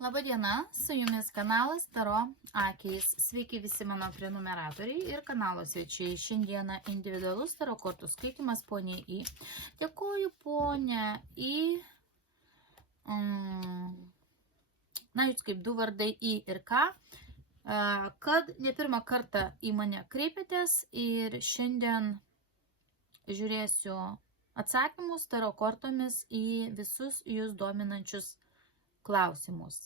Labadiena, su jumis kanalas Taro Akys. Sveiki visi mano prenumeratoriai ir kanalo svečiai. Šiandieną individualus Taro kortų skaitymas poniai I. Dėkuoju ponia I. Na, jūs kaip du vardai I ir K, kad ne pirmą kartą į mane kreipėtės ir šiandien žiūrėsiu atsakymus Taro kortomis į visus jūs dominančius klausimus.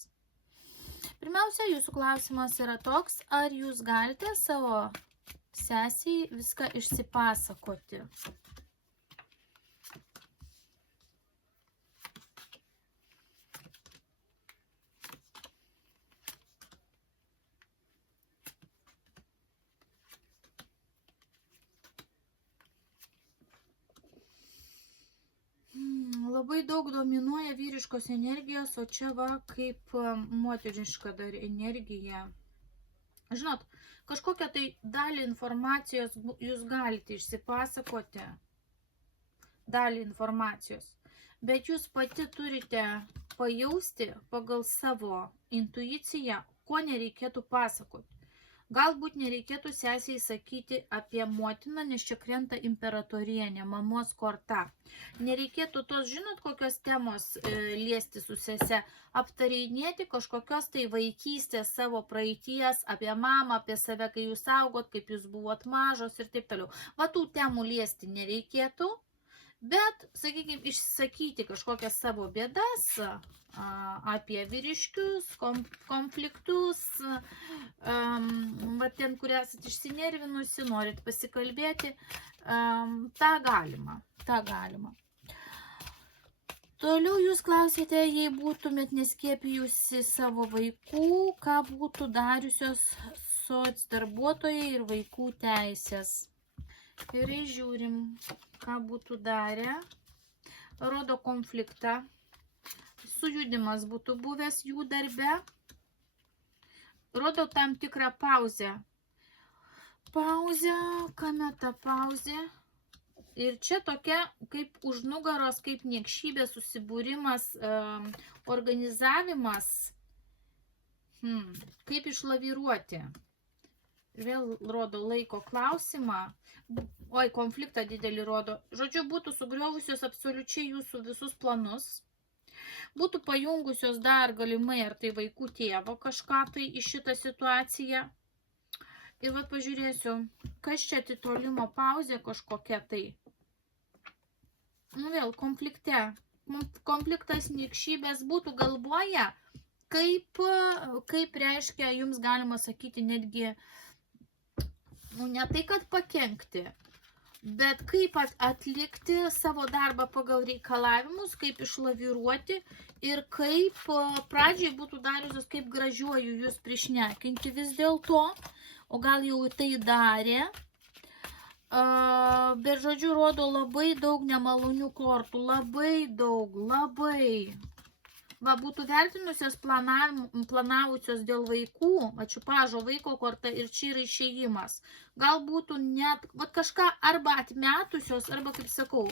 Pirmiausia, jūsų klausimas yra toks, ar jūs galite savo sesiai viską išsipasakoti. Labai daug dominuoja vyriškos energijos, o čia va kaip moteriška dar energija. Žinot, kažkokią tai dalį informacijos jūs galite išsipasakoti, dalį informacijos, bet jūs pati turite pajausti pagal savo intuiciją, ko nereikėtų pasakoti. Galbūt nereikėtų sesiai sakyti apie motiną, nes čia krenta imperatorienė, mamos korta. Nereikėtų tos, žinot, kokios temos liesti su sese, aptarinėti kažkokios tai vaikystės savo praeities, apie mamą, apie save, kai jūs augot, kaip jūs buvot mažos ir taip toliau. Va tų temų liesti nereikėtų, bet, sakykime, išsakyti kažkokias savo bėdas, apie vyriškius, konfliktus, va ten, kur esat išsinervinusi, norit pasikalbėti, tą galima. Toliau jūs klausėte, jei būtumėt neskiepijusi savo vaikų, ką būtų dariusios soc darbuotojai ir vaikų teisės. Gerai žiūrim, ką būtų darę. Rodo konfliktą. Sujudimas būtų buvęs jų darbe. Rodo tam tikrą pauzę. Pauzė, kame ta pauzė? Ir čia tokia kaip už nugaros, kaip niekšybė susibūrimas, organizavimas, kaip išlaviruoti. Vėl rodo laiko klausimą. Oi, konfliktą didelį rodo. Žodžiu, būtų sugriovusios absoliučiai jūsų visus planus. Būtų pajungusios dar galimai ar tai vaikų tėvo kažką tai į šitą situaciją. Ir va pažiūrėsiu, kas čia atitolimo pauzė kažkokia tai. Nu vėl, konflikte. Konfliktas niekšybės būtų galvoja, kaip reiškia, jums galima sakyti netgi, nu ne tai, kad pakenkti, bet kaip atlikti savo darbą pagal reikalavimus, kaip išlaviruoti ir kaip pradžiai būtų dariusios, kaip gražiuoju jūs prišnekinti vis dėlto, o gal jau tai darė. Bet žodžiu, rodo labai daug nemalonių kortų, labai daug. Va, būtų vertinusios planavusios dėl vaikų, ačiupažo vaiko korta ir čia yra išėjimas. Gal būtų net kažką arba atmetusios, arba, kaip sakau,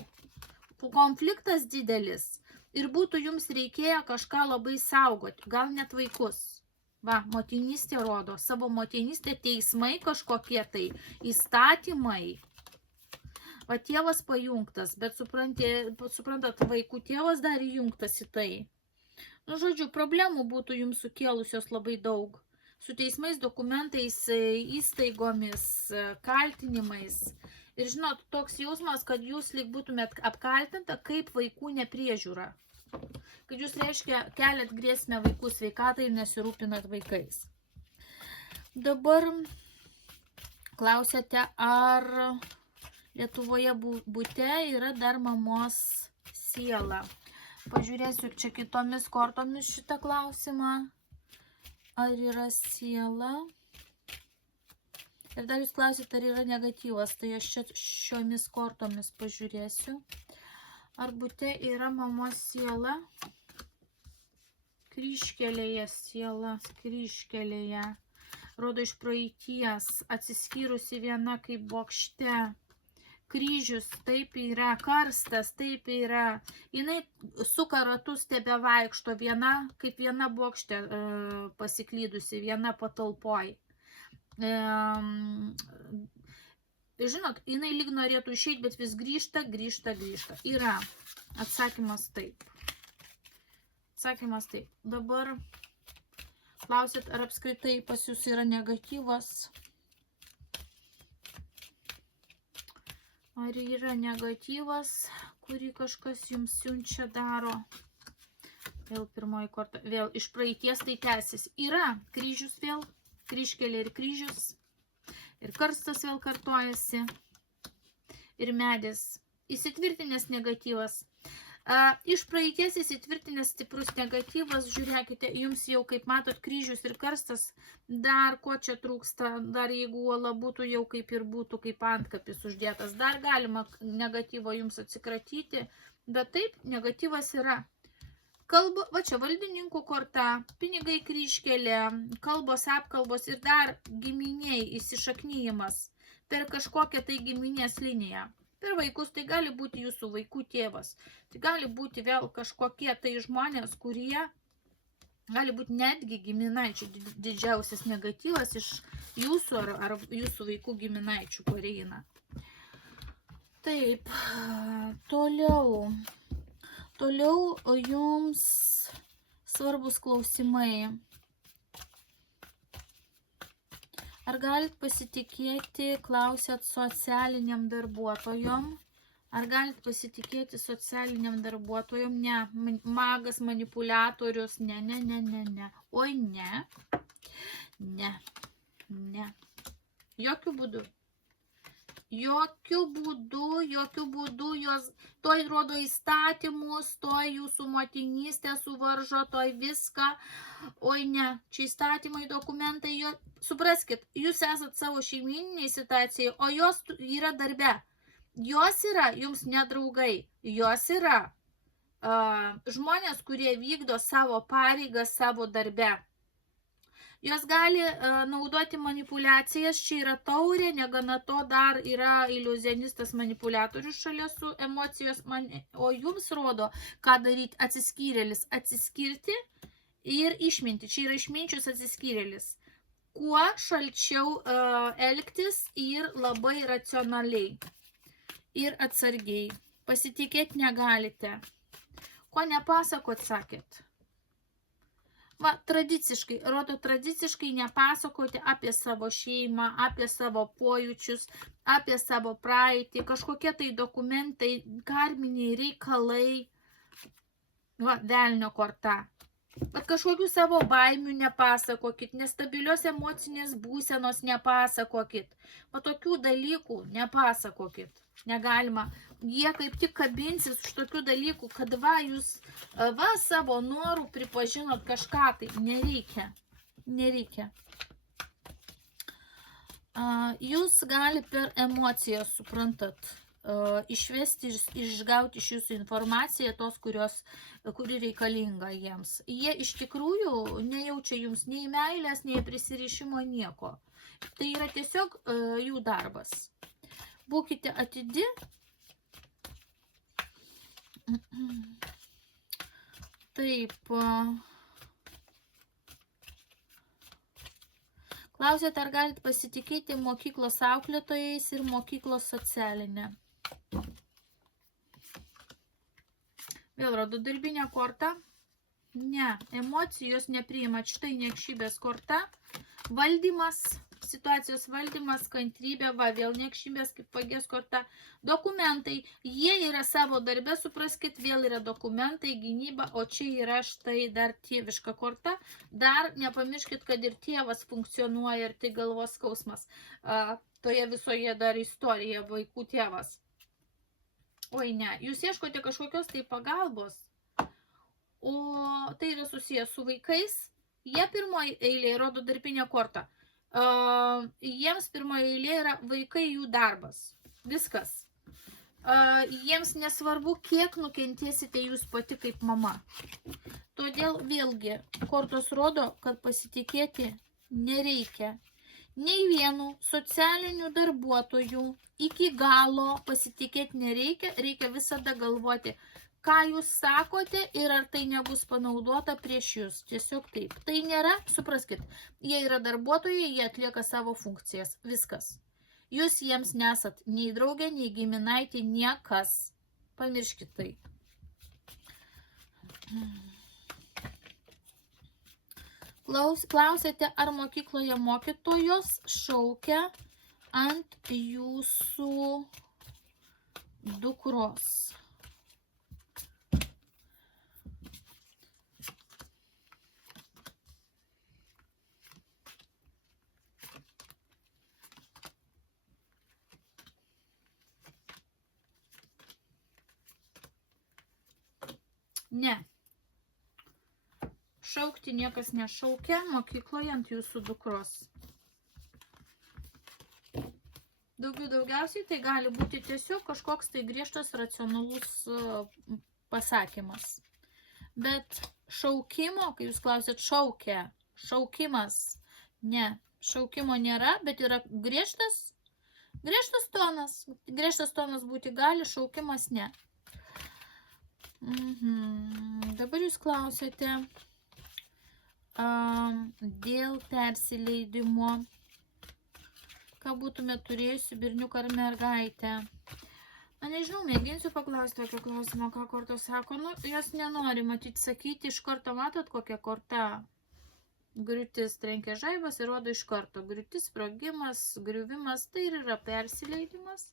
konfliktas didelis ir būtų jums reikėję kažką labai saugoti, gal net vaikus. Va, motinystė rodo, savo motinystė, teismai kažkokie tai, įstatymai. Va, tėvas pajungtas, bet suprantat, vaikų tėvas dar įjungtas į tai. Nu, žodžiu, problemų būtų jums sukėlusios labai daug. Su teismais, dokumentais, įstaigomis, kaltinimais. Ir žinot, toks jausmas, kad jūs lyg būtumėt apkaltinta kaip vaikų nepriežiūra. Kad jūs, reiškia, keliat grėsmę vaikų sveikatai ir nesirūpinat vaikais. Dabar klausėte, ar Lietuvoje bute yra dar mamos siela. Pažiūrėsiu čia kitomis kortomis šitą klausimą. Ar yra siela? Ir dar jūs klausite, ar yra negatyvas. Tai aš čia šiomis kortomis pažiūrėsiu. Ar bute yra mamos siela? Kryžkelėje siela, kryžkelėje. Rodo iš praeities, atsiskyrusi viena kaip bokšte. kryžius, taip yra, karstas, taip yra. Jinai suka ratus tebe vaikšto viena, kaip viena bokštė pasiklydusi, viena patalpoj. Žinot, jinai lyg norėtų išeiti, bet vis grįžta. Yra. Atsakymas taip. Dabar klausit, ar apskritai pas jūs yra negatyvas. Ar yra negatyvas, kurį kažkas jums siunčia, daro. Vėl pirmoji korta. Vėl iš praeities tai tęsis. Yra kryžius vėl. Kryžkelė ir kryžius. Ir karstas vėl kartojasi. Ir medis. Įsitvirtinęs negatyvas. Iš praeities įsitvirtinęs stiprus negatyvas. Žiūrėkite, jums jau, kaip matot, kryžius ir karstas. Dar ko čia trūksta. Dar jeigu uola būtų, jau kaip ir būtų, kaip antkapis uždėtas. Dar galima negatyvo jums atsikratyti. Bet taip, negatyvas yra. Kalba, va čia valdininkų korta, pinigai kryžkelė, kalbos, apkalbos ir dar giminiai įsišaknyjimas per kažkokią tai giminės liniją. Per vaikus tai gali būti jūsų vaikų tėvas. Tai gali būti vėl kažkokie tai žmonės, kurie gali būti netgi giminaičių. Didžiausias negatyvas iš jūsų ar jūsų vaikų giminaičių pareina. Taip, toliau jums svarbus klausimai. Ar galit pasitikėti, klausėt, socialiniam darbuotojom? Ar galit pasitikėti socialiniam darbuotojom? Ne. Magas, manipuliatorius? Ne. Oi, ne. Ne. Jokių būdų. Jokių būdų, jos toj rodo įstatymus, toj jūsų motinystę suvaržo, toj viską. Oi ne, čia įstatymai, dokumentai, supraskit, jūs esat savo šeimyniniai situacijai, o jos yra darbe. Jos yra jums nedraugai, jos yra žmonės, kurie vykdo savo pareigą savo darbe. Jos gali naudoti manipulacijas, čia yra taurė, negana to dar yra iliuzionistas manipuliatorius šalia su emocijos, o jums rodo, ką daryti atsiskyrėlis, atsiskirti ir išminti, čia yra išminčius atsiskyrėlis. Kuo šalčiau elgtis ir labai racionaliai ir atsargiai, pasitikėti negalite. Ko nepasakot, sakėt? Va, tradiciškai, rodo tradiciškai nepasakoti apie savo šeimą, apie savo pojūčius, apie savo praeitį, kažkokie tai dokumentai, karminiai reikalai, va, velnio korta. Bet kažkokių savo baimių nepasakokit, nestabilios emocinės būsenos nepasakokit, va, tokių dalykų nepasakokit, negalima. Jie kaip tik kabinsis už tokių dalykų, kad va, jūs savo norų pripažinot kažką, tai nereikia. Jūs gali per emociją, suprantat, išvesti, išgauti iš jūsų informaciją, tos, kuri reikalinga jiems. Jie iš tikrųjų nejaučia jums nei meilės, nei prisirišimo, nieko. Tai yra tiesiog jų darbas. Būkite atidi. Taip. Klausėt, ar galit pasitikėti mokyklos auklėtojais ir mokyklos socialinė? Vėl rodo darbinę kortą. Ne, emocijos nepriimat. Štai niekšybės korta. Valdymas. Situacijos valdymas, kantrybė, va, vėl niekšybės kaip pagės korta. Dokumentai, jie yra savo darbe, supraskit, vėl yra dokumentai, gynyba, o čia yra štai dar tėviška korta. Dar nepamirškit, kad ir tėvas funkcionuoja ir tai galvos skausmas. Toje visoje dar istorija vaikų tėvas. Oi ne, jūs ieškote kažkokios tai pagalbos, o tai yra susijęs su vaikais. Jie pirmoji eilė rodo darbinę kortą. Jiems pirmoje eilė yra vaikai, jų darbas. Viskas. Jiems nesvarbu, kiek nukentėsite jūs pati kaip mama. Todėl vėlgi kortos rodo, kad pasitikėti nereikia. Nei vienu socialiniu darbuotoju iki galo pasitikėti nereikia, reikia visada galvoti, ką jūs sakote ir ar tai nebus panaudota prieš jūs. Tiesiog taip. Tai nėra, supraskit, jie yra darbuotojai, jie atlieka savo funkcijas. Viskas. Jūs jiems nesat nei draugė, nei giminaitė, niekas. Pamirškit tai. Klausėte, ar mokykloje mokytojos šaukia ant jūsų dukros. Ne. Šaukti niekas nešaukia mokykloje ant jūsų dukros. Daugiausiai tai gali būti tiesiog kažkoks tai griežtas racionalus pasakymas. Bet šaukimo, kai jūs klausėt šaukia, šaukimas, ne, šaukimo nėra, bet yra griežtas tonas. Griežtas tonas būti gali, šaukimas ne. Dabar jūs klausėte dėl persileidimo, ką būtume turėjusi berniuką ar mergaitę. Na, nežinau, mėginsiu paklausti tokio klausimo, ką kortos sako. Nu, jos nenori matyti sakyti, iš karto matot, kokia korta. Griūtis trenkia žaibas ir rodo iš karto. Griūtis, sprogimas, griuvimas, tai ir yra persileidimas.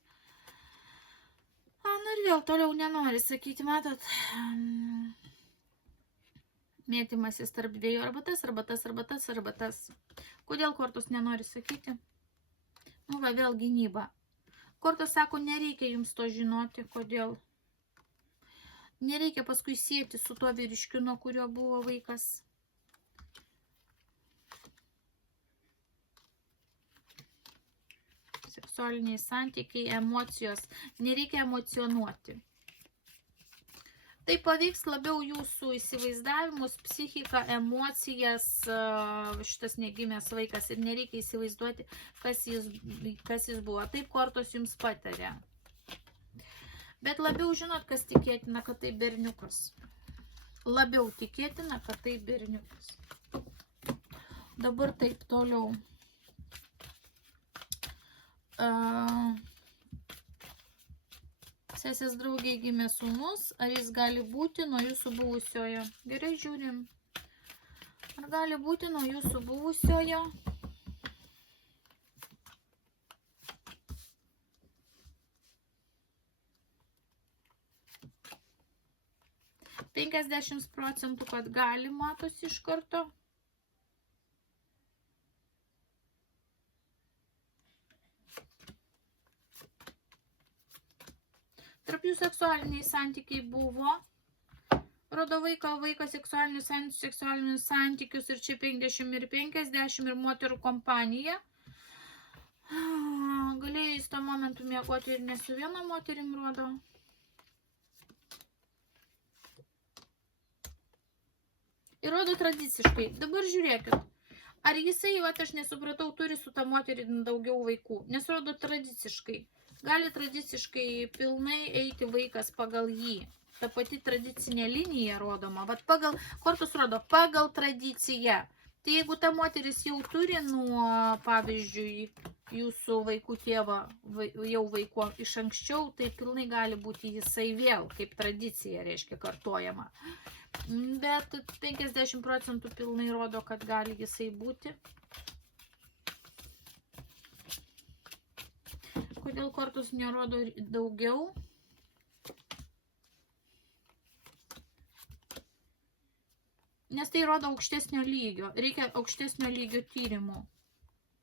Nu ir vėl toliau nenori sakyti, matot, mėtymasis tarp dviejų arba tas. Kodėl kortos nenori sakyti? Nu va, vėl gynyba. Kortos sako, nereikia jums to žinoti, kodėl. Nereikia paskui sieti su tuo vyriškiu, nuo kurio buvo vaikas. Seksualiniai santykiai, emocijos. Nereikia emocionuoti. Tai paveiks labiau jūsų įsivaizdavimus, psichiką, emocijas, šitas negimęs vaikas. Ir nereikia įsivaizduoti, kas jis buvo. Taip kortos jums patarė. Bet labiau žinot, kas tikėtina, kad tai berniukas. Labiau tikėtina, kad tai berniukas. Dabar taip toliau. Sesės draugiai gimė sūnus, ar jis gali būti nuo jūsų buvusiojo? Gerai žiūrim. Ar gali būti nuo jūsų buvusiojo? %50, kad gali, matosi iš karto. Tarp jų seksualiniai santykiai buvo. Rodo vaikas seksualinius santykius ir čia 50 ir 50 ir moterų kompanija. Galėjai jis tuo momentu miegoti ir ne su viena moterim rodo. Ir rodo tradiciškai. Dabar žiūrėkit. Ar jisai, aš nesupratau, turi su ta moterį daugiau vaikų? Nes rodo tradiciškai. Gali tradiciškai pilnai eiti vaikas pagal jį. Ta pati tradicinė linija rodoma. Vat pagal, kortos rodo, pagal tradiciją. Tai jeigu ta moteris jau turi nuo, pavyzdžiui, jūsų vaikų tėvą, jau vaiko iš anksčiau, tai pilnai gali būti jisai vėl, kaip tradicija, reiškia, kartojama. Bet 50% pilnai rodo, kad gali jisai būti. Kodėl kortos nerodo daugiau? Nes tai rodo aukštesnio lygio. Reikia aukštesnio lygio tyrimų.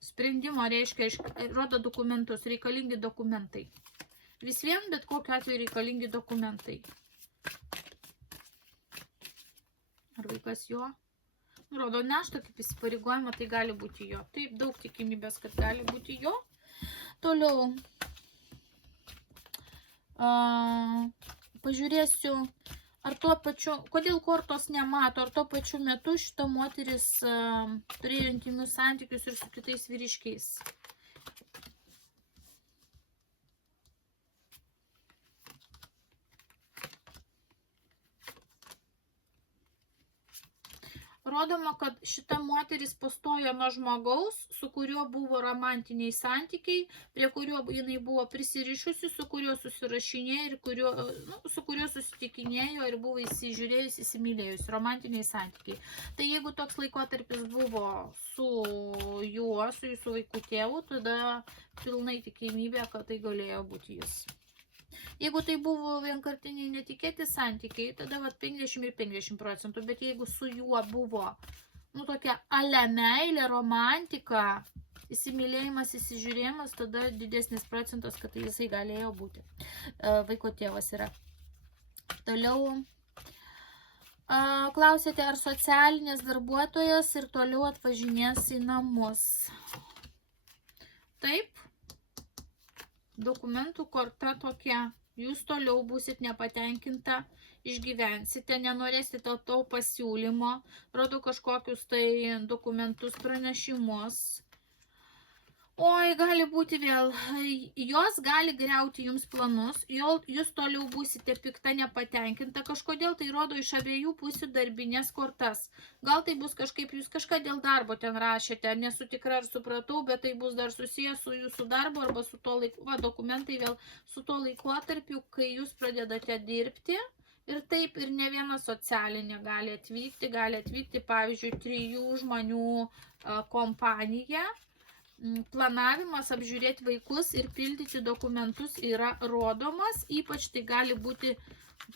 Sprendimo reiškia, rodo dokumentus, reikalingi dokumentai. Vis vien, bet kokiu atveju reikalingi dokumentai. Ar vaikas jo? Rodo neštą kaip įsipareigojimą, tai gali būti jo. Taip, daug tikimybės, kad gali būti jo. Toliau. Pažiūrėsiu, Ar tuo pačiu, kodėl kortos nemato, ar tuo pačiu metu šita moteris turėjo intymius santykius ir su kitais vyriškiais? Rodoma, kad šita moteris pastojo nuo žmogaus, su kuriuo buvo romantiniai santykiai, prie kurio jinai buvo prisirišusi, su kuriuo susirašinėjo ir su kuriuo susitikinėjo ir buvo įsižiūrėjus, įsimylėjus, romantiniai santykiai. Tai jeigu toks laikotarpis buvo su juo, su jūsų vaikų tėvu, tada pilnai tikimybė, kad tai galėjo būti jis. Jeigu tai buvo vienkartiniai netikėti santykiai, tada 50 ir 50%, bet jeigu su juo buvo, tokia ale meilė, romantika, įsimylėjimas, įsižiūrėjimas, tada didesnis procentas, kad tai jisai galėjo būti. Vaiko tėvas yra. Toliau klausėte, ar socialinės darbuotojas ir toliau atvažinės į namus. Taip, dokumentų korta tokia. Jūs toliau būsit nepatenkinta, išgyvensite, nenorėsite to pasiūlymo, rodo kažkokius tai dokumentus, pranešimus. Oi, gali būti vėl, jos gali griauti jums planus, jūs toliau būsite pikta, nepatenkinta, kažkodėl tai rodo iš abiejų pusių darbinės kortas. Gal tai bus kažkaip, jūs kažką dėl darbo ten rašėte, nesu tikra ar supratau, bet tai bus dar susijęs su jūsų darbo arba su to dokumentai vėl su to laikotarpiu, kai jūs pradedate dirbti. Ir taip, ir ne viena socialinė gali atvykti, pavyzdžiui, 3 žmonių kompanija. Planavimas apžiūrėti vaikus ir pildyti dokumentus yra rodomas, ypač tai gali būti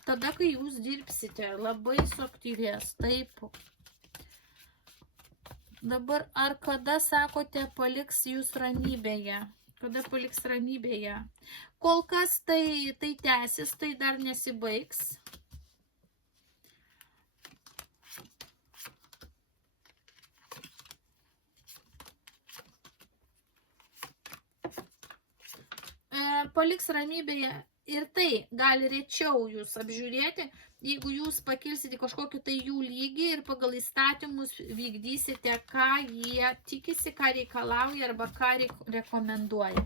tada, kai jūs dirbsite, labai suaktyvės, taip. Dabar, ar kada, sakote, paliks jūs ramybėje? Kada paliks ramybėje? Kol kas tai tęsis, tai dar nesibaigs. Paliks ramybėje ir tai gali rečiau jūs apžiūrėti, jeigu jūs pakilsite kažkokį tai jų lygį ir pagal įstatymus vykdysite, ką jie tikisi, ką reikalauja arba ką rekomenduoja.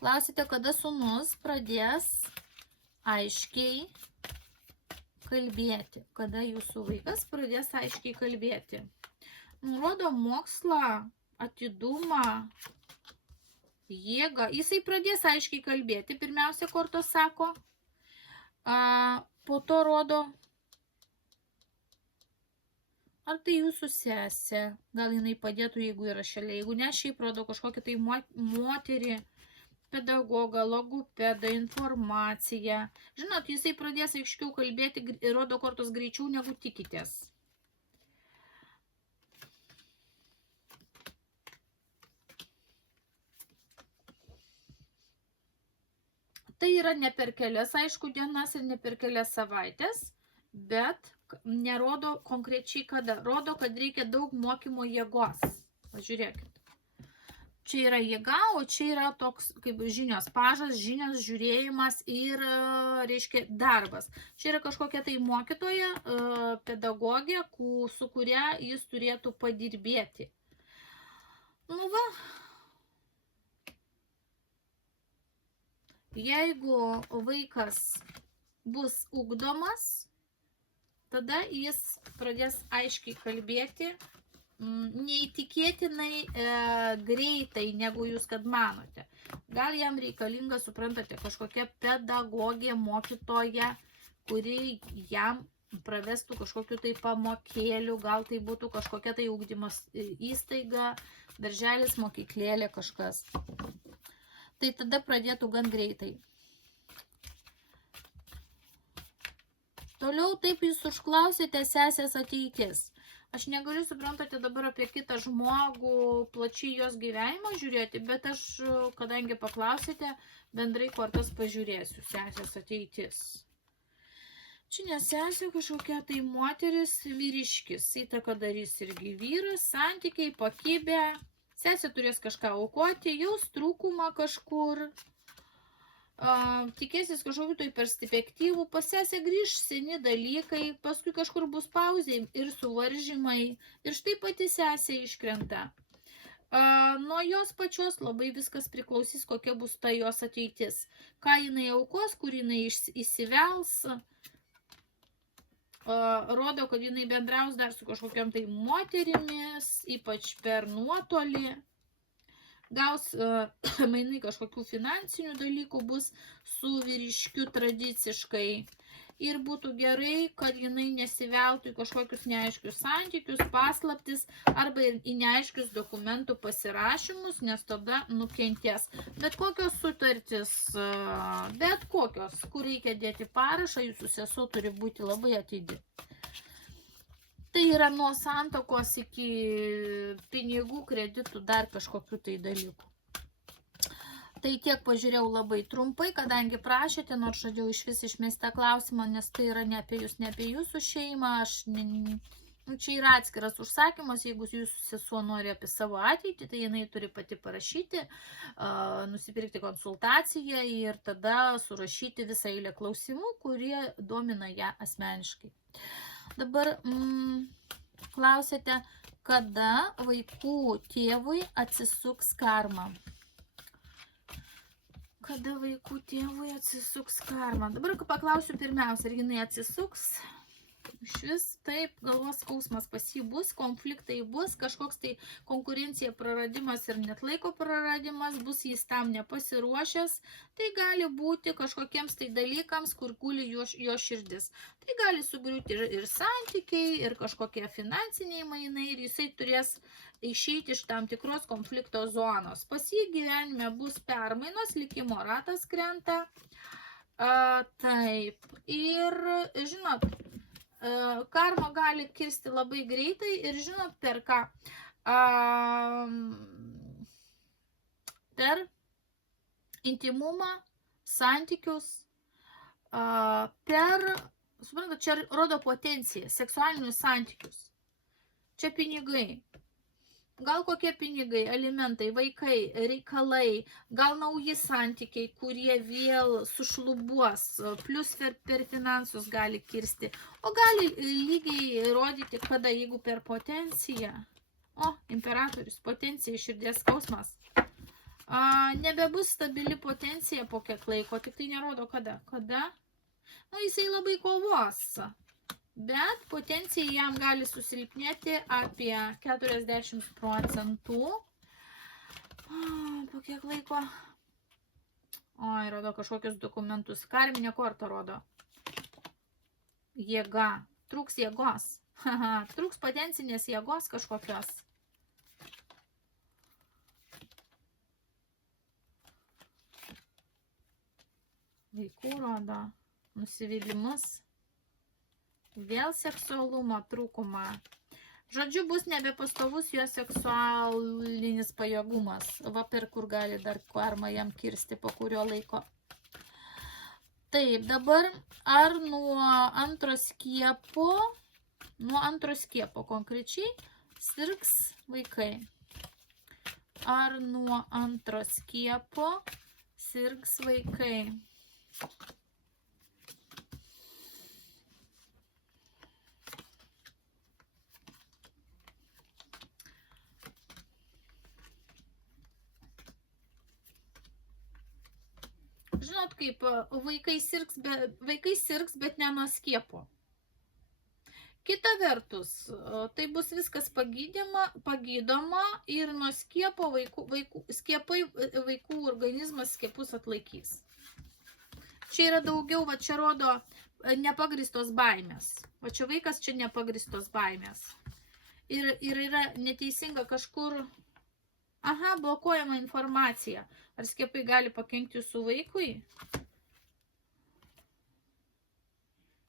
Klausite, kada sūnus pradės aiškiai kalbėti, kada jūsų vaikas pradės aiškiai kalbėti. Nurodo mokslą, atidumą, jėgą. Jisai pradės aiškiai kalbėti. Pirmiausia, kortos sako, po to rodo, ar tai jūsų sesė. Gal jinai padėtų, jeigu yra šalia. Jeigu ne, šiaip rodo kažkokią tai moterį, pedagogą, logopedą, informaciją. Žinot, jisai pradės aiškiau kalbėti, rodo kortos greičiau negu tikitės. Tai yra ne per kelias, aišku, dienas ir ne per kelias savaitės, bet nerodo konkrečiai kada. Rodo, kad reikia daug mokymo jėgos. Pažiūrėkit. Čia yra jėga, o čia yra toks kaip žinios, pažas, žinios, žiūrėjimas ir, reiškia, darbas. Čia yra kažkokia tai mokytoja, pedagogė, su kuria jis turėtų padirbėti. Nu va. Jeigu vaikas bus ugdomas, tada jis pradės aiškiai kalbėti, neįtikėtinai greitai, negu jūs kad manote. Gal jam reikalinga, suprantate, kažkokia pedagogė, mokytoja, kuri jam pravestų kažkokiu tai pamokėliu, gal tai būtų kažkokia tai ugdymo įstaiga, darželis, mokyklėlė, kažkas. Tai tada pradėtų gan greitai. Toliau taip jūs užklausėte sesės ateitis. Aš negaliu, suprantate, dabar apie kitą žmogų, plačiai jos gyvenimą žiūrėti, bet aš, kadangi paklausėte, bendrai kortas pažiūrėsiu, sesės ateitis. Čia ne sesė kažkokia tai moteris, vyriškis, įtaką darys irgi vyras, santykiai, pakibę. Sesė turės kažką aukoti, jaus trūkumą kažkur, tikėsis kažkokių tai perspektyvų, pas sesę grįž seni dalykai, paskui kažkur bus pauzė ir suvaržymai, ir štai pati sesė iškrenta. Nuo jos pačios labai viskas priklausys, kokia bus ta jos ateitis. Ką jinai aukos, kur jinai įsivels, rodo, kad jinai bendraus dar su kažkokiam tai moterimis, ypač per nuotolį. Gaus mainai kažkokių finansinių dalykų, bus su vyriškiu tradiciškai. Ir būtų gerai, kad jinai nesiveltų į kažkokius neaiškius santykius, paslaptis arba į neaiškius dokumentų pasirašymus, nes tada nukentės. Bet kokios sutartis, bet kokios, kur reikia dėti parašą, jūsų sesuo turi būti labai atidi. Tai yra nuo santokos iki pinigų, kreditų, dar kažkokių tai dalykų. Tai tiek pažiūrėjau labai trumpai, kadangi prašėte, nors žadėjau iš vis išmestą klausimą, nes tai yra ne apie jūs, ne apie jūsų šeimą. Čia yra atskiras užsakymas, jeigu jūsų sesuo nori apie savo ateitį, tai jinai turi pati parašyti, nusipirkti konsultaciją ir tada surašyti visą eilę klausimų, kurie domina ją asmeniškai. Dabar klausėte, kada vaikų tėvui atsisuks karma. Kada vaikų tėvui atsisuks karma. Dabar paklausiu pirmiausia, ar jinai atsisuks. Iš vis taip, galvos skausmas pas jį bus, konfliktai bus, kažkoks tai konkurencija praradimas ir net laiko praradimas, bus jis tam nepasiruošęs, tai gali būti kažkokiems tai dalykams, kur guli jo širdis. Tai gali sugriūti ir santykiai, ir kažkokie finansiniai mainai, ir jisai turės išeiti iš tam tikros konflikto zonos. Pas jį gyvenime bus permainos, likimo ratas krenta. Taip, ir žinot, karma gali kirsti labai greitai ir žinot per ką? Per intimumą, santykius, per, suprantate, čia rodo potenciją, seksualinius santykius. Čia pinigai. Gal kokie pinigai, alimentai, vaikai, reikalai, gal nauji santykiai, kurie vėl sušlubuos, plus per finansus gali kirsti. O gali lygiai rodyti, kada, jeigu per potenciją. Imperatorius, potencija, širdies skausmas. Nebebus stabili potencija po kiek laiko, tik tai nerodo kada. Kada? Jisai labai kovos. Bet potencija jam gali susilpnėti apie 40%. Po kiek laiko? Rodo kažkokius dokumentus. Karminė korta rodo. Jėga. Trūks jėgos. Trūks potencinės jėgos kažkokios. Vaikų rodo. Nusivylimus. Vėl seksualumo trūkumą. Žodžiu, bus nebepastovus jo seksualinis pajėgumas. Va per kur gali dar karma jam kirsti po kurio laiko. Taip, dabar ar nuo antro skiepo konkrečiai sirgs vaikai? Ar nuo antro skiepo sirgs vaikai? Žinot, kaip vaikai sirgs, bet ne nuo skiepo. Kita vertus, tai bus viskas pagydoma ir nuo skiepo vaikų organizmas skiepus atlaikys. Čia yra daugiau, va čia rodo nepagristos baimės. Va čia vaikas, čia nepagristos baimės. Ir yra neteisinga kažkur... blokuojama informacija. Ar skiepai gali pakenkti jūsų vaikui?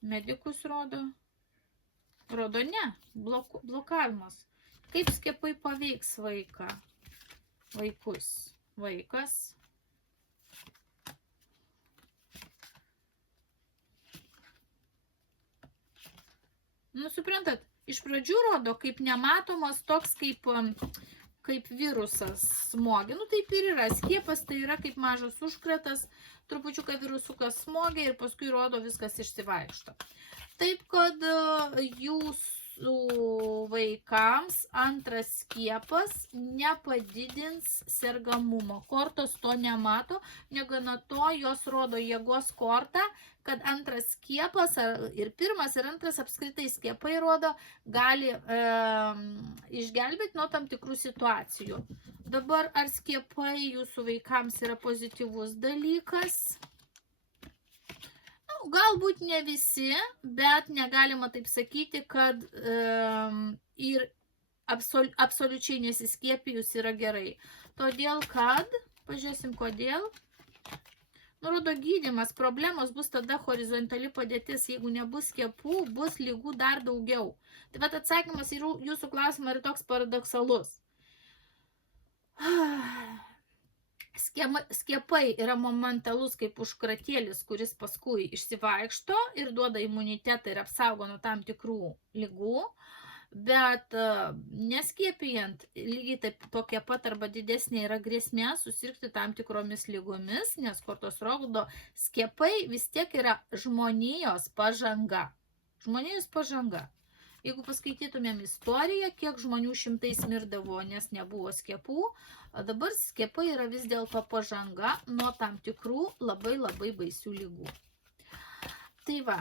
Medikus rodo. Rodo ne. Blokavimas. Kaip skiepai paveiks vaiką? Vaikus. Vaikas. Suprantat, iš pradžių rodo kaip nematomas toks kaip... kaip virusas smogia. Nu, taip ir yra. Skiepas tai yra kaip mažas užkratas, trupučiuką virusukas smogia ir paskui rodo viskas išsivaikšto. Taip, kad jūsų vaikams antras skiepas nepadidins sergamumo. Kortos to nemato, negana to jos rodo jėgos kortą, kad antras skiepas, ir pirmas, ir antras apskritai skiepai rodo, gali išgelbėti nuo tam tikrų situacijų. Dabar, ar skiepai jūsų vaikams yra pozityvus dalykas? Nu, galbūt ne visi, bet negalima taip sakyti, kad ir absoliučiai nesiskiepijus yra gerai. Todėl, kad, pažiūrėsim kodėl, nurodo gydymas, problemos bus tada horizontali padėtis, jeigu nebus skiepų, bus lygų dar daugiau. Tai vat atsakymas į jūsų klausimą yra toks paradoksalus. Skiepai yra momentalus kaip užkratėlis, kuris paskui išsivaikšto ir duoda imunitetą ir apsaugo nuo tam tikrų lygų. Bet neskiepijant lygiai taip tokia pat arba didesnė yra grėsmė susirgti tam tikromis lygomis, nes kortos rodo, skiepai vis tiek yra žmonijos pažanga. Žmonijos pažanga. Jeigu paskaitytumėm istoriją, kiek žmonių šimtais mirdavo, nes nebuvo skiepų, dabar skiepai yra vis dėlto pažanga nuo tam tikrų labai labai baisių lygų. Tai va,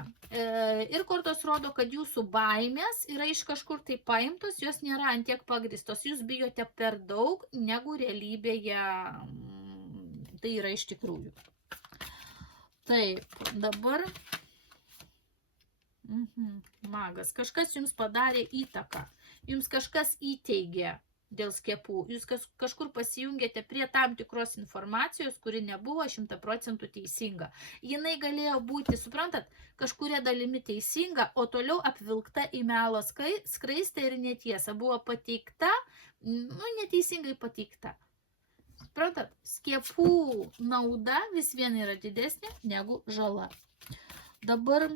ir kortos rodo, kad jūsų baimės yra iš kažkur tai paimtos, jos nėra ant tiek pagristos, jūs bijote per daug, negu realybėje tai yra iš tikrųjų. Taip, dabar magas, kažkas jums padarė įtaką, jums kažkas įteigė dėl skiepų, jūs kažkur pasijungėte prie tam tikros informacijos, kuri nebuvo 100% teisinga. Jinai galėjo būti, suprantat, kažkuria dalimi teisinga, o toliau apvilkta į melo skraistę ir netiesa. Buvo pateikta, neteisingai pateikta. Suprantat, skiepų nauda vis vien yra didesnė negu žala. Dabar...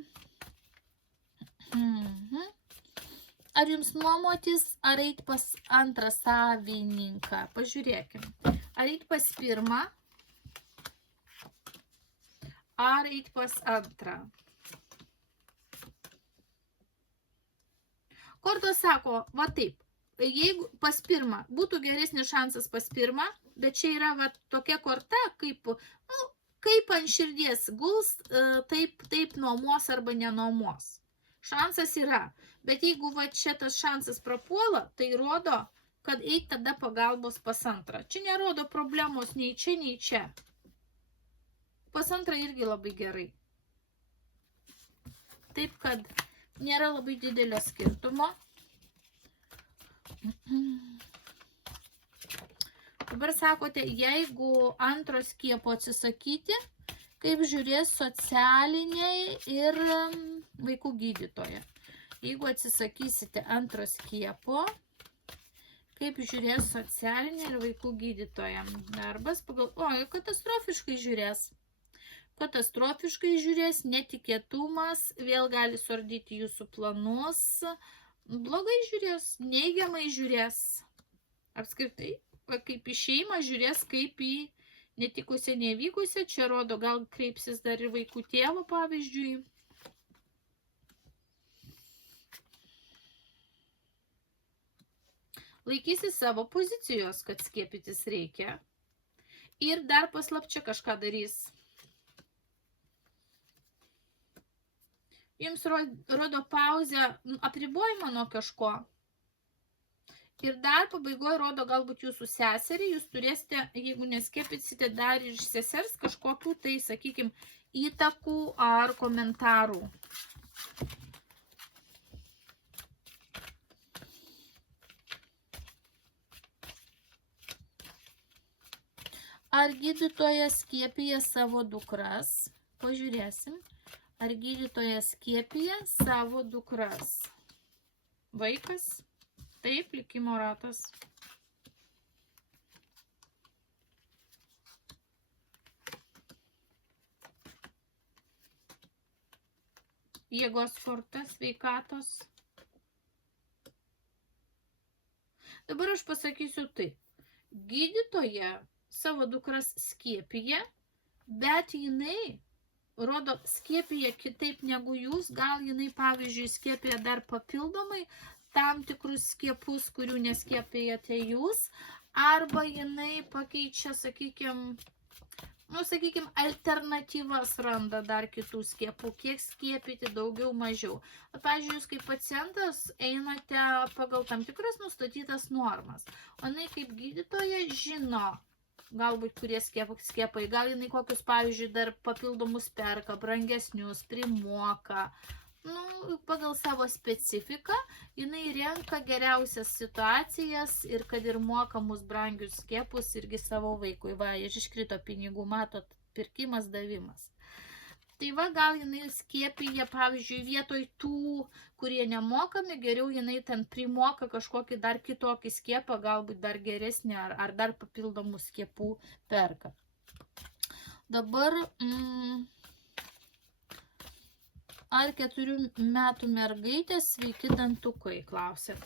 Ar jums nuomotis, ar eit pas antrą savininką? Pažiūrėkim. Ar eit pas pirmą, ar eit pas antrą? Kortos sako, va taip, jeigu pas pirmą, būtų geresnis šansas pas pirmą, bet čia yra va tokia korta, kaip ant širdies guls, taip nuomos arba nenuomos. Šansas yra, bet jeigu va čia tas šansas prapuola, tai rodo, kad eik tada pagalbos pas antrą. Čia nerodo problemos nei čia, nei čia. Pas antrą irgi labai gerai. Taip, kad nėra labai didelio skirtumo. Dabar sakote, jeigu antro skiepo atsisakyti, kaip žiūrės socialiniai ir vaikų gydytoja. Jeigu atsisakysite antro skiepo, kaip žiūrės socialinė ir vaikų gydytoja. Darbas pagal... katastrofiškai žiūrės. Katastrofiškai žiūrės, netikėtumas, vėl gali suardyti jūsų planus. Blogai žiūrės, neigiamai žiūrės. Apskritai, kaip į šeimą žiūrės, kaip į netikusią, nevykusią. Čia rodo, gal kreipsis dar ir vaikų tėvo, pavyzdžiui. Laikysi savo pozicijos, kad skiepytis reikia. Ir dar paslapčia kažką darys. Jums rodo pauzę, apribojimą nuo kažko. Ir dar pabaigoje rodo galbūt jūsų seserį, jūs turėsite, jeigu neskiepysite, dar ir iš sesers kažkokių, tai, sakykime, įtakų ar komentarų. Ar gydytojas skiepija savo dukras? Pažiūrėsim. Ar gydytojas skiepija savo dukras? Vaikas? Taip, likimo ratas. Jėgos korta, sveikatos. Dabar aš pasakysiu taip. Gydytoja savo dukras skiepija, bet jinai, rodo, skiepija kitaip negu jūs. Gal jinai, pavyzdžiui, skiepija dar papildomai tam tikrus skiepus, kurių neskiepijate jūs, arba jinai pakeičia, sakykime, alternatyvas randa dar kitų skiepų, kiek skiepyti, daugiau, mažiau. Pavyzdžiui, jūs kaip pacientas einate pagal tam tikras nustatytas normas, o jinai kaip gydytoja žino, galbūt kurie skiepai, gal jinai kokius, pavyzdžiui, dar papildomus perka, brangesnius, primoka. Pagal savo specifiką jinai renka geriausias situacijas ir kad ir mokamus brangius skiepus irgi savo vaikui. Va, iškrito pinigų, matot, pirkimas, davimas. Tai va, gal jinai skiepija, pavyzdžiui, vietoj tų, kurie nemokami, geriau jinai ten primoka kažkokį dar kitokį skiepą, galbūt dar geresnį ar dar papildomų skiepų perka. Dabar... Ar 4 metų mergaitės sveiki dantukai, klausėt?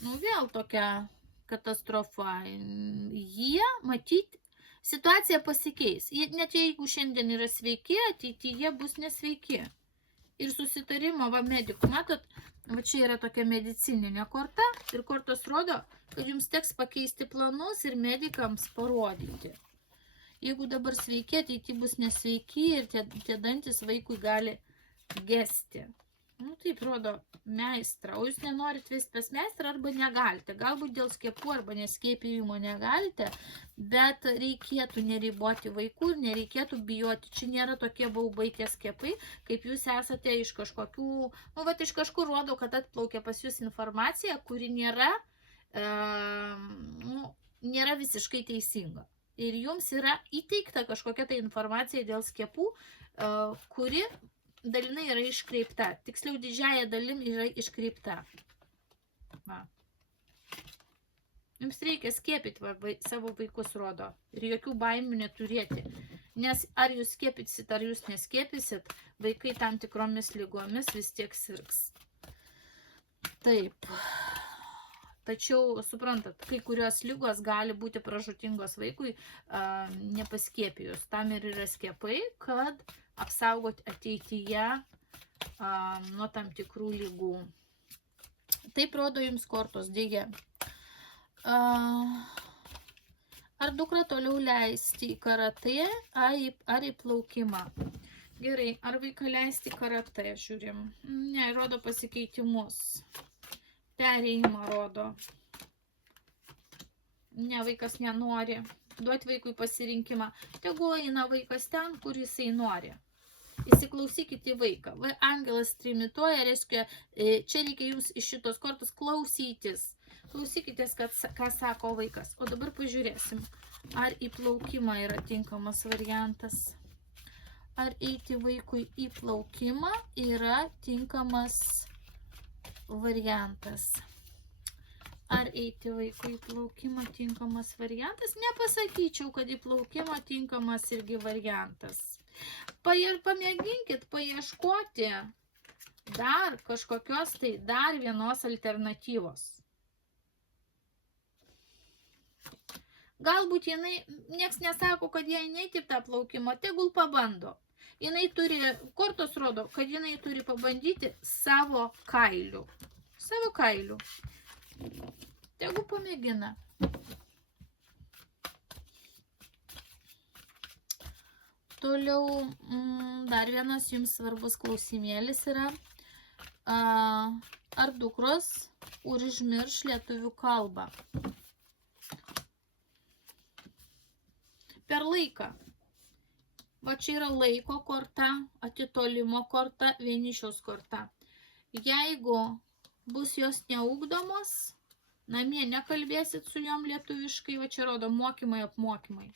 Vėl tokia katastrofa. Jie, matyt, situacija pasikeis. Net jeigu šiandien yra sveiki, ateityje bus nesveiki. Ir susitarimo, va, medikų, matot, va čia yra tokia medicininė korta. Ir kortos rodo, kad jums teks pakeisti planus ir medikams parodyti. Jeigu dabar sveiki, ateityje bus nesveiki ir tie dantis vaikui gali gesti. Taip rodo meistrą. O jūs nenorit vesti pas meistrą arba negalite. Galbūt dėl skiepų arba neskiepijimo negalite, bet reikėtų neriboti vaikų ir nereikėtų bijoti. Čia nėra tokie baubai tie skiepai, kaip jūs esate iš kažkokių, iš kažkur rodo, kad atplaukia pas jūs informacija, kuri nėra visiškai teisinga. Ir jums yra įteikta kažkokia tai informacija dėl skiepų, kuri dalinai yra iškreipta. Tiksliau, didžiąją dalim yra iškreipta. Va. Jums reikia skiepyti, savo vaikus rodo. Ir jokių baimių neturėti. Nes ar jūs skiepysit, ar jūs neskiepysit, vaikai tam tikromis lygomis vis tiek sirgs. Taip. Tačiau, suprantat, kai kurios lygos gali būti pražūtingos vaikui nepaskiepijus. Tam ir yra skiepai, kad apsaugoti ateityje nuo tam tikrų lygų. Taip rodo jums kortos, dėja. Ar dukrą toliau leisti į karatė, ar į plaukimą? Gerai, ar vaiką leisti į karatė, žiūrim. Ne, rodo pasikeitimus. Perėjimą rodo. Ne, vaikas nenori. Duoti vaikui pasirinkimą. Tegu eina vaikas ten, kur jisai nori. Įsiklausykite į vaiką. Angelas trimituoja, reiškia, čia reikia jums iš šitos kortos klausytis. Klausykitės, ką sako vaikas. O dabar pažiūrėsim, ar į plaukimą yra tinkamas variantas. Ar eiti vaikui į plaukimą yra tinkamas variantas. Ar eiti vaikui į plaukimą tinkamas variantas? Nepasakyčiau, kad į plaukimą tinkamas irgi variantas. Pamėginkit paieškoti dar kažkokios tai dar vienos alternatyvos. Galbūt jinai, nieks nesako, kad jai neiti tą plaukimą, tegul pabando. Jinai turi, kortos rodo, kad jinai turi pabandyti savo kailių. Savo kailių. Tegu pamėgina. Toliau dar vienas jums svarbus klausimėlis yra. Ar dukros užmirš lietuvių kalbą? Per laiką. Va čia yra laiko korta, atitolimo korta, vienišiaus korta. Jeigu bus jos neugdomos, namie nekalbėsit su jom lietuviškai, va čia rodo mokymai, apmokymai.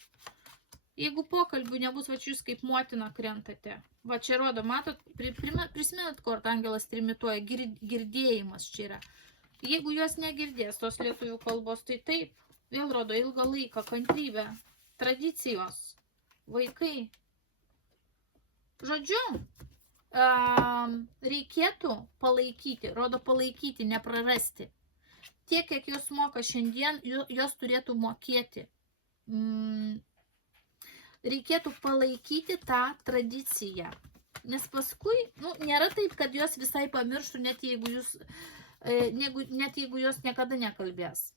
Jeigu pokalbių nebus, va čia jūs kaip motina krentate. Va čia rodo, matot, prisimenat kortą, angelas trimituoja, girdėjimas čia yra. Jeigu jos negirdės tos lietuvių kalbos, tai taip, vėl rodo ilgą laiką, kantrybę, tradicijos, vaikai. Žodžiu, reikėtų palaikyti, rodo palaikyti, neprarasti. tiek, kiek jos moka šiandien, jos turėtų mokėti. Reikėtų palaikyti tą tradiciją. Nes paskui, nėra taip, kad jos visai pamirštų, net jeigu jos niekada nekalbės.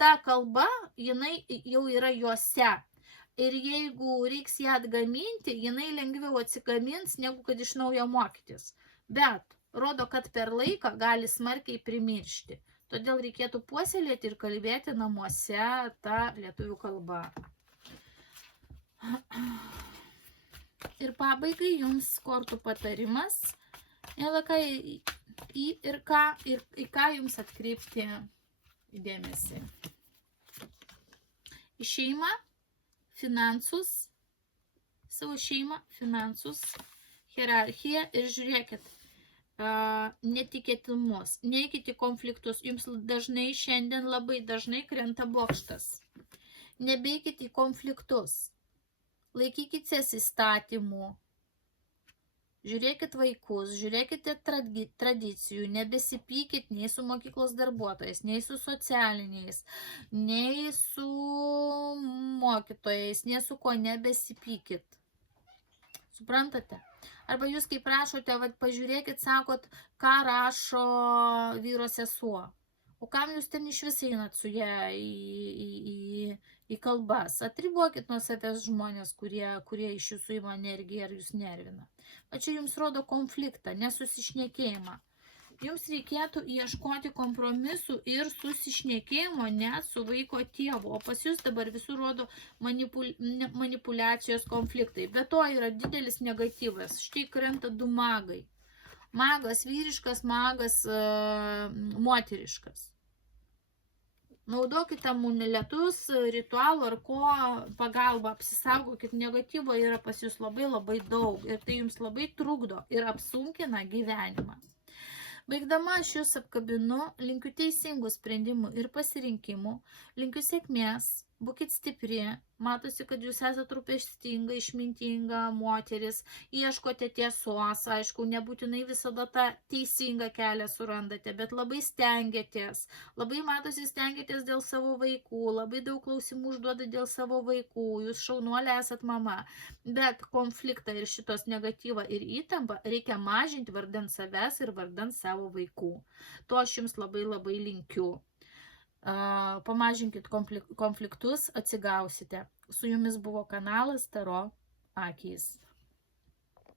Ta kalba, jinai jau yra juose. Ir jeigu reiks ją atgaminti, jinai lengviau atsigamins, negu kad iš naujo mokytis. Bet rodo, kad per laiką gali smarkiai primiršti. Todėl reikėtų puoselėti ir kalbėti namuose tą lietuvių kalbą. Ir pabaigai jums kortų patarimas. Ir ką jums atkreipti dėmesį. Į šeimą, finansus, savo šeimą, finansus, hierarchiją ir žiūrėkit, netikėtumus, neikite konfliktus, jums dažnai šiandien labai dažnai krenta bokštas. Nebeikite į konfliktus, laikykitės įstatymų, žiūrėkit vaikus, žiūrėkite tradicijų, nebesipykit nei su mokyklos darbuotojais, nei su socialiniais, nei su mokytojais, nei su ko nebesipykit. Suprantate? Arba jūs kaip rašote, pažiūrėkit, sakot, ką rašo vyro sesuo. O kam jūs ten iš vis einat su ją į kalbas? Atribokit nuo savęs žmonės, kurie iš jūsų ima energiją ar jūs nervina. O čia jums rodo konfliktą, nesusišnekėjimą. Jums reikėtų ieškoti kompromisų ir susišnekėjimo net su vaiko tėvu. O pas jūs dabar visur rodo manipulacijos konfliktai. Be to yra didelis negatyvas. Štai krenta du magai. Magas vyriškas, magas moteriškas. Naudokite amuletus, ritualų ar ko pagalba, apsisaugokit, negatyvo yra pas jūs labai daug ir tai jums labai trukdo ir apsunkina gyvenimą. Baigdama aš jūs apkabinu, linkiu teisingų sprendimų ir pasirinkimų, linkiu sėkmės, būkit stipri, matosi, kad jūs esate rūpestinga, išmintinga moteris, ieškote tiesos, aišku, nebūtinai visada tą teisingą kelią surandate, bet labai stengiatės, labai matosi stengiatės dėl savo vaikų, labai daug klausimų užduoda dėl savo vaikų, jūs šaunuolė esat mama, bet konfliktą ir šitos negatyvą ir įtampą reikia mažinti vardan savęs ir vardan savo vaikų. To aš jums labai linkiu. Pamažinkit konfliktus, atsigausite. Su jumis buvo kanalas Taro akys.